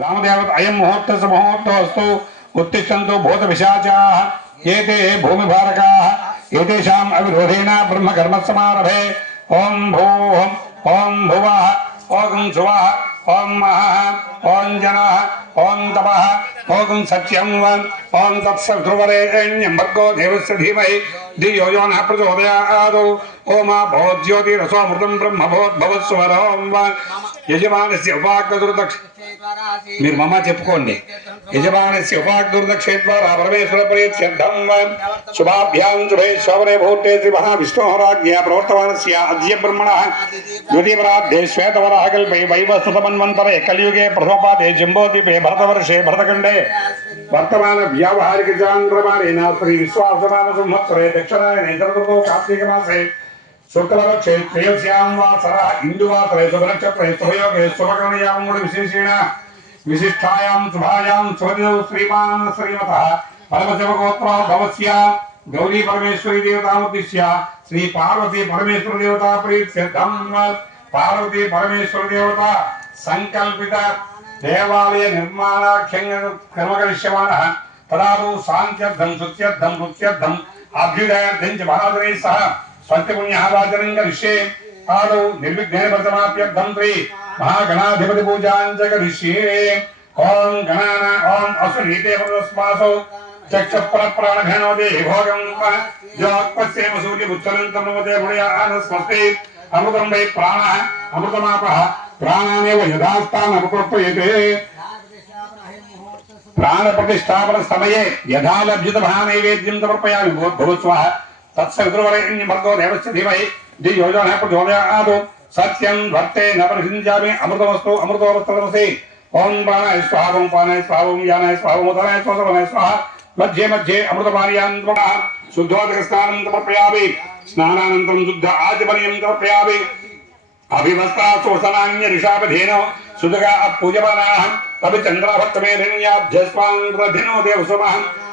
रामदेव अयम मुहूर्त मुहूर्तस्तु उत्तिष्ठन्तु ये भूमि भूमिभारकाः। एतेषाम् अविरोधेन ब्रह्मकर्मसमारभे। ॐ भूः ॐ भुवः ॐ सुवः ॐ महः, ॐ जनः, ॐ तपः, ॐ सत्यं वन् ॐ तत्सध्रुवरेण्यं भर्गो देवस्य धीमहि। धियो यो नः प्रचोदयादौ ब्रह्म भवज्योतिरसोऽमृतं ब्रह्मभोद्भवस्वरं वा। यजमानस्य उपाकृतुर्दक्ष మీరు మమ్మ చెప్పుకోండి. యజమానస్య ఉపాగ్రదుర్దక్షే ద్వారా పరమేశ్వర ప్రీత్యర్థం శుభాభ్యాం శుభే శోభనే ముహూర్తే శ్రీ మహావిష్ణోరాజ్ఞ ప్రవర్తమానస్య అద్య బ్రహ్మణः ద్వితీయపరాध्ये శ్వేతవరాహ కల్పే వైవస్వతమన్వంతరే కలియుగే ప్రథమపాదే జంబోదీపే భరతవర్షే భరతఖండే వర్తమాన వ్యావహారిక చాంద్రమాణేన శ్రీ విశ్వాసమాన సంవత్సరే దక్షిణాయనే చతుర్థో కార్తీక మాసే శుక్లపక్షే త్రయోస్యాం వాసర ఇందువాసరే శుభనక్షత్రే శుభకరణయాం మూడు విశేషేణ విశిష్టాయాం శుభాయాం శుభదినౌ శ్రీమాన్ శ్రీమత పరమశివగోత్ర భవస్య గౌరీ పరమేశ్వరి దేవతాముద్దిశ్య శ్రీ పార్వతీ పరమేశ్వర దేవతా ప్రీత్యర్థం పార్వతీ పరమేశ్వర దేవత సంకల్పిత దేవాలయ నిర్మాణాఖ్యం కర్మకరిష్యమాణ తదాదు శుత్యర్థం నృత్యర్థం అభ్యుదయార్థం చ మహాదరై సహ స్వంతపుణ్యావాచనం కరిష్యే ఆదౌ నిర్విఘ్నేన ప్రథమాప్యర్థం శ్రీ మహాగణాధిపతి పూజాం చ కరిష్యే ఓం గణాన ఓం అసురీతే ప్రదస్మాసౌ చక్షప్ర ప్రాణఘనోదే భోగం యోత్పస్యేమ సూర్యముచ్చరంతం నమతే ముడయాన స్వస్తి అమృతం వై ప్రాణ అమృతమాప. ప్రాణానేవ యథాస్థాన్ అపకృప్పయతే ప్రాణ ప్రతిష్టాపన సమయే యథా లభ్యుత మహానైవేద్యం సమర్పయామి तत्स विद्रुवरेण्य भर्गो देवस्य धीमहि। धियोजनः प्रचोदयात् सत्यं भक्ते न परिषिञ्चामि अमृतमस्तु अमृतो वस्त्रमसि ॐ प्राणाय स्वाहा ॐ पानाय स्वाहा ॐ यानाय स्वाहा मोदनाय स्वसवनाय स्वाहा। मध्ये मध्ये अमृतपानीयान् पुनः शुद्धोदकस्नानं समर्पयामि। स्नानानन्तरं शुद्ध आचमनीयं समर्पयामि। अभिवस्त्रासोषणान्यरिषापधेन सुदगा पूजमानाः कविचन्द्राभक्तमेरण्याभ्यस्वान् रधिनो देवसुमः।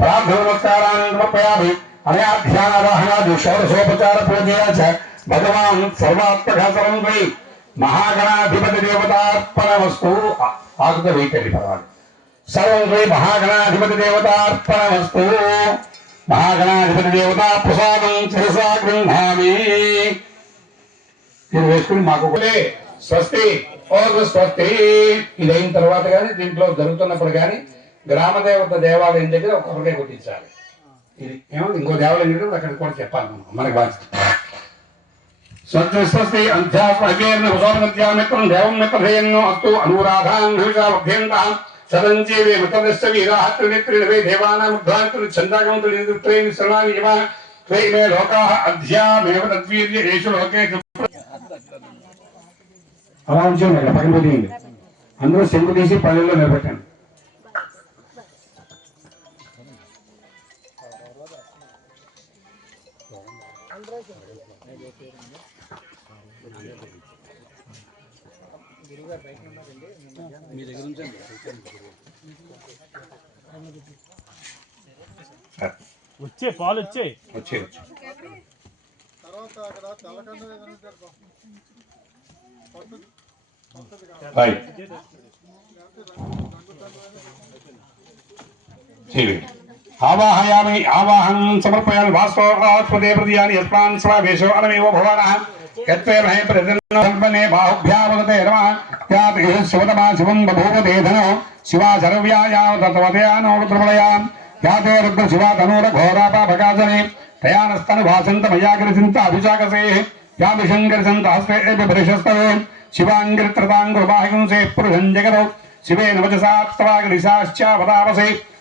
ప్రార్థన నమస్కారాన్ని షోడశోపచార పూజయా చ భగవాన్ సర్వాత్మక సర్వం మహాగణాధిపతి దేవతార్పణ వస్తు ఆకుతో వేయకండి పర్వాలేదు సర్వం శ్రీ మహాగణాధిపతి దేవతార్పణ వస్తు మహాగణాధిపతి దేవత ప్రసాదం శిరసా గృహామి ఇది వేసుకుని మాకు స్వస్తి ఓ స్వస్తి. ఇది అయిన తర్వాత కానీ దీంట్లో జరుగుతున్నప్పుడు కానీ గ్రామదేవత దేవాలయం దగ్గర ఒక కొరకాయ కొట్టించాలి. ఇది ఏమో ఇంకో దేవాలయం దగ్గర అక్కడ కూడా చెప్పాలి మనం మనకి బాధ్యత. స్వస్తి స్వస్తి దేవం అస్తు సదంజీవే దేవానాముద్ధాంతులు త్వయి మే అధ్యామేవ తద్వీర్య ఏషు లోకే అలా ఉంచాను పక్కన పోయింది అందరూ శంకు తీసి పల్లెల్లో నిలబెట్టండి వచ్చే పాలు వచ్చే వచ్చే వచ్చే రైట్ చేయండి. ఆవాహయామి ఆవాహనం సమర్పయామి వాస్తవాత్మదే ప్రతియాని యస్మాన్ స్వావేశో అనమేవ భవానః. యత్వే మహే ప్రజన్నే బాహుభ్యావదతే నమః. యాతి శివతమా శివం బభూవ దేధనో శివా శరవ్యాయావ తత్వతయానో రుద్రమలయాం. యాతే రుద్ర శివా తనూర ఘోరాపాపకాసనే తయానస్తను భాసంత మయాగ్రసింత అభిషాకసే యామిషంగరిసంత హస్తే భరిషస్తవే శివాంగిరిత్రతాంగుబాహింసే పురుషం జగదౌ. శివే వచసాత్వాగనిశాశ్చావతావసే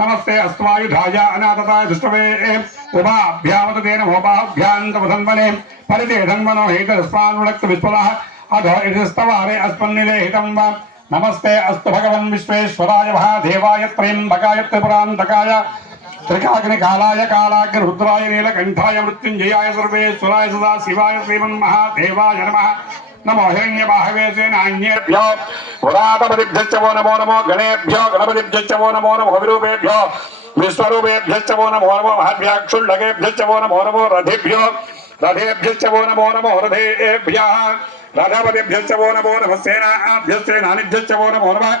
नमस्ते अस्त्वायुधाय अनाथताय दुष्टवे। उभाभ्यामतेन भोपाभ्यां तपधन्वने परिते धन्वनो हेतस्मानुलक्त विस्फलः अधो इतस्तवारे अस्मन्निले हितं नमस्ते, अस्तु भगवन् विश्वेश्वराय, महादेवाय, त्र्यम्बकाय, त्रिपुरान्तकाय। त्रिकाग्निकालाय, कालाग्निरुद्राय, नीलकण्ठाय, मृत्युञ्जयाय, सर्वेश्वराय सदा शिवाय श्रीमन्महादेवाय नमः। नमो हिरण्यबाहवे सेनान्येभ्यो पुरातपतिभ्यश्च वो नमो नमो गणेभ्यो, गणपतिभ्यश्च वो नमो नमो विरूपेभ्यो, विश्वरूपेभ्यश्च नमो नमो महद्भ्याक्षुल्लकेभ्यश्च वो नमो नमो रथेभ्यो, रथेभ्यश्च नमो नमो हृदयेभ्यः, रथपतिभ्यश्च नमो नमः सेनाभ्यस्तेनानिभ्यश्च वो नमो नमः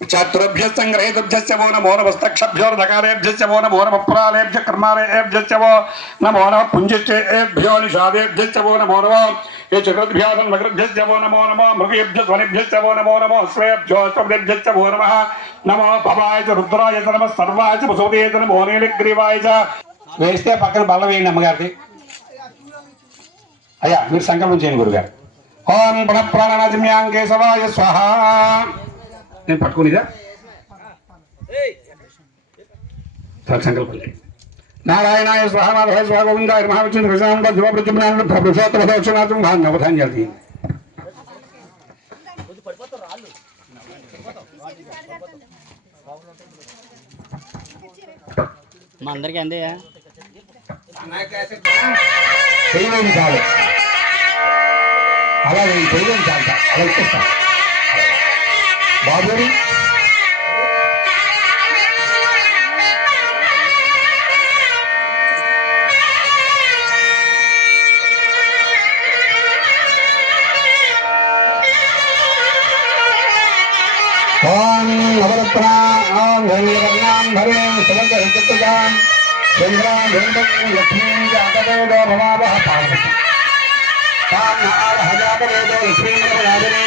चतुर्भ्यः सङ्ग्रहीतभ्यश्च वो नमो नमस्तक्षभ्योर्धकारेभ्यश्च वो नमो नमः पुरालेभ्यः कर्मारेभ्यश्च वो नमो नमः पुञ्जिष्टेभ्यो निषादेभ्यश्च वो नमो नमः ये चतुर्भ्यः सन्मकृभ्यश्च वो नमो नमः मृगेभ्यः ध्वनिभ्यश्च वो नमो नमः स्वेभ्यो अष्टभ्यश्च वो नमः नमो भवाय च रुद्राय च नमः सर्वाय च वसुदेय च नमो నీలగ్రీవాయ చ వేస్తే పక్కన బల్ల వేయండి అమ్మగారికి అయ్యా మీరు సంకల్పం చేయండి గురుగారు ఓం పునః ప్రాణనాథమ్యాం కేశవాయ స్వాహ నేను పట్టుకునిదా? సంకల్పం నారాయణాయ స్వాహ మాధవాయ స్వాహ గోవిందాయ మహావిష్ణు కృష్ణానంద ధ్రువ ప్రతిమనాను పురుషోత్తమ దక్షిణాథం భాగం అవధాన్ చేతి మా అందరికి అందేయా చాలు. అలా నేను చేయలేని చాలు. అలా ఇచ్చేస్తా బాబు. ఓం నవరత్నా ఓం వెంకటర్ణాం భవేం సుమంగళిత్తుజాం చంద్రాం వెంకటం లక్ష్మీం జాతవేదో భవావహ పార్వతి. తాం ఆవహజాతవేదో లక్ష్మీం రాజనేం నిత్యాం హిరణ్యం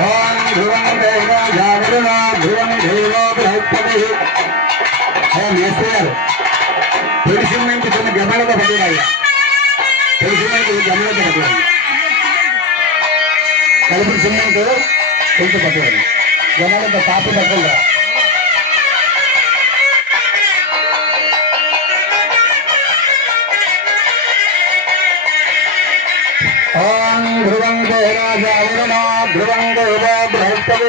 ఓం ధ్రువం దేవా జాగరుణ ధ్రువం దేవో బృహస్పతి అయ్యా మేస్త్రి గారు పెడిసిమెంట్ చిన్న గమలతో పట్టుకోవాలి పెడిసిమెంట్ గమలతో పట్టుకోవాలి కలిపి సిమెంట్ కొంచెం పట్టుకోవాలి గమలతో తాపి పట్టుకుంటా దేవరాజావరుణ ధ్రువం దేవ బృహస్పతి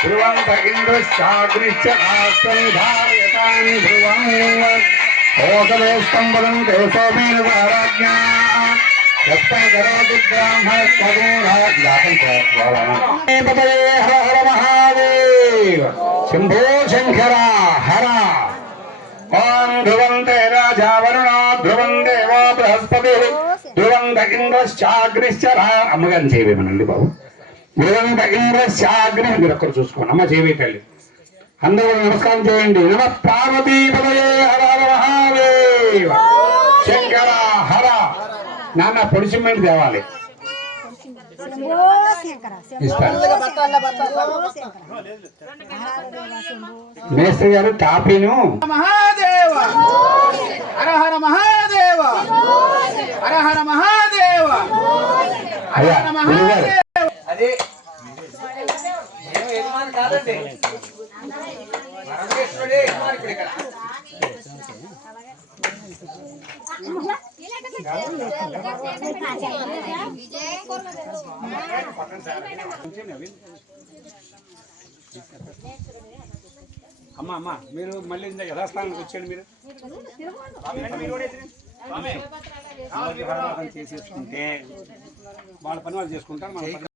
ధ్రువం ఇంద్రశ్చాగ్నిశ్చ ఆస్తంధారయతాని ధ్రువం ఓకవేష్టం వదంతే సోమేన సారాజ్ఞా యస్మై కరోతి బ్రాహ్మణస్వగూఢాపదే హర హర మహాదేవ శంభో శంకర హర ఓం ధ్రువంతే రాజా వరుణ ధ్రువం దేవో బృహస్పతి ధ్రువంత ఇంద్రశ్చాగ్నిశ్చ రా- అమ్మగారిని చేయవేమనండి బాబు? వేదం ఇంద్రశ్చాగ్ని మీరు ఒక్కరు చూసుకోండి. అమ్మ చేయవే తల్లి. అందరూ నమస్కారం చేయండి. నమ పార్వతీపదయే హర మహాదేవ. శంకర హర. నాన్న పొడి సిమెంట్ తేవాలి. మేస్త్రి గారు కాపీను మహాదేవ హర హర మహాదేవ హర హర మహాదేవ అయ్యా గురుగారు అదే అమ్మ అమ్మ మీరు మళ్ళీ ఇంత యథాస్థానానికి వచ్చేయండి మీరు. చేసేసుకుంటే వాళ్ళ పని వాళ్ళు చేసుకుంటారు